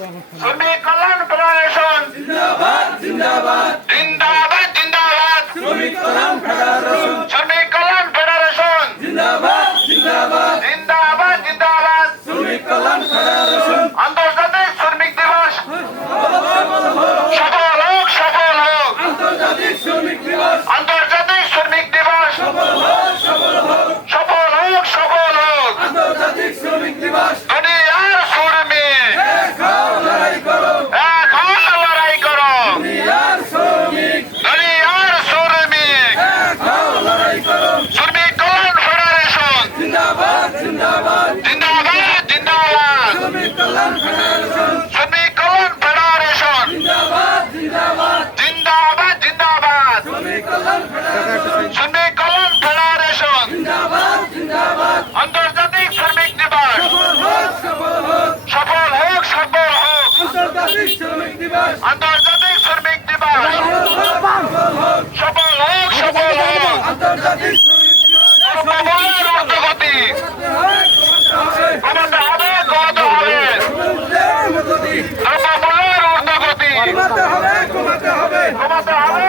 শ্রমিক কল্যাণ ফেডারেশন জিন্দাবাদ জিন্দাবাদ জিন্দাবাদ জিন্দাবাদ শ্রমিক কল্যাণ ফেডারেশন শ্রমিক কল্যাণ ফেডারেশন জিন্দাবাদ জিন্দাবাদ জিন্দাবাদ জিন্দাবাদ শ্রমিক কল্যাণ ফেডারেশন আন্তর্জাতিক শ্রমিক দিবস সফল হোক সফল হোক আন্তর্জাতিক শ্রমিক দিবস আন্তর্জাতিক শ্রমিক দিবস সফল হোক সফল হোক সফল হোক সফল হোক আন্তর্জাতিক শ্রমিক দিবস দুনিয়ার শ্রমিক এক হও লড়াই করো এক হও লড়াই করো দুনিয়ার শ্রমিক দুনিয়ার শ্রমিক এক হও লড়াই করো শ্রমিক কল্যাণ ফেডারেশন জিন্দাবাদ জিন্দাবাদ জিন্দাবাদ জিন্দাবাদ শ্রমিক কল্যাণ ফেডারেশন শ্রমিক কল্যাণ ফেডারেশন জিন্দাবাদ জিন্দাবাদ জিন্দাবাদ জিন্দাবাদ শ্রমিক কল্যাণ ফেডারেশন শ্রমিক কল্যাণ ফেডারেশন জিন্দাবাদ জিন্দাবাদ আন্তর্জাতিক শ্রমিক দিবস সফল হোক সফল হোক সফল হোক সফল হোক আন্তর্জাতিক শ্রমিক দিবস আন্তর্জাতিক শ্রমিক দিবস সফল হোক সফল হোক সফল হোক আন্তর্জাতিক শ্রমিক দিবস দ্রব্যমূল্যের ঊর্ধ্বগতি কমাতে হবে কমাতে হবে সমুদ্রের মতো দিক দ্রব্যমূল্যের ঊর্ধ্বগতি কমাতে হবে কমাতে হবে কমাতে হবে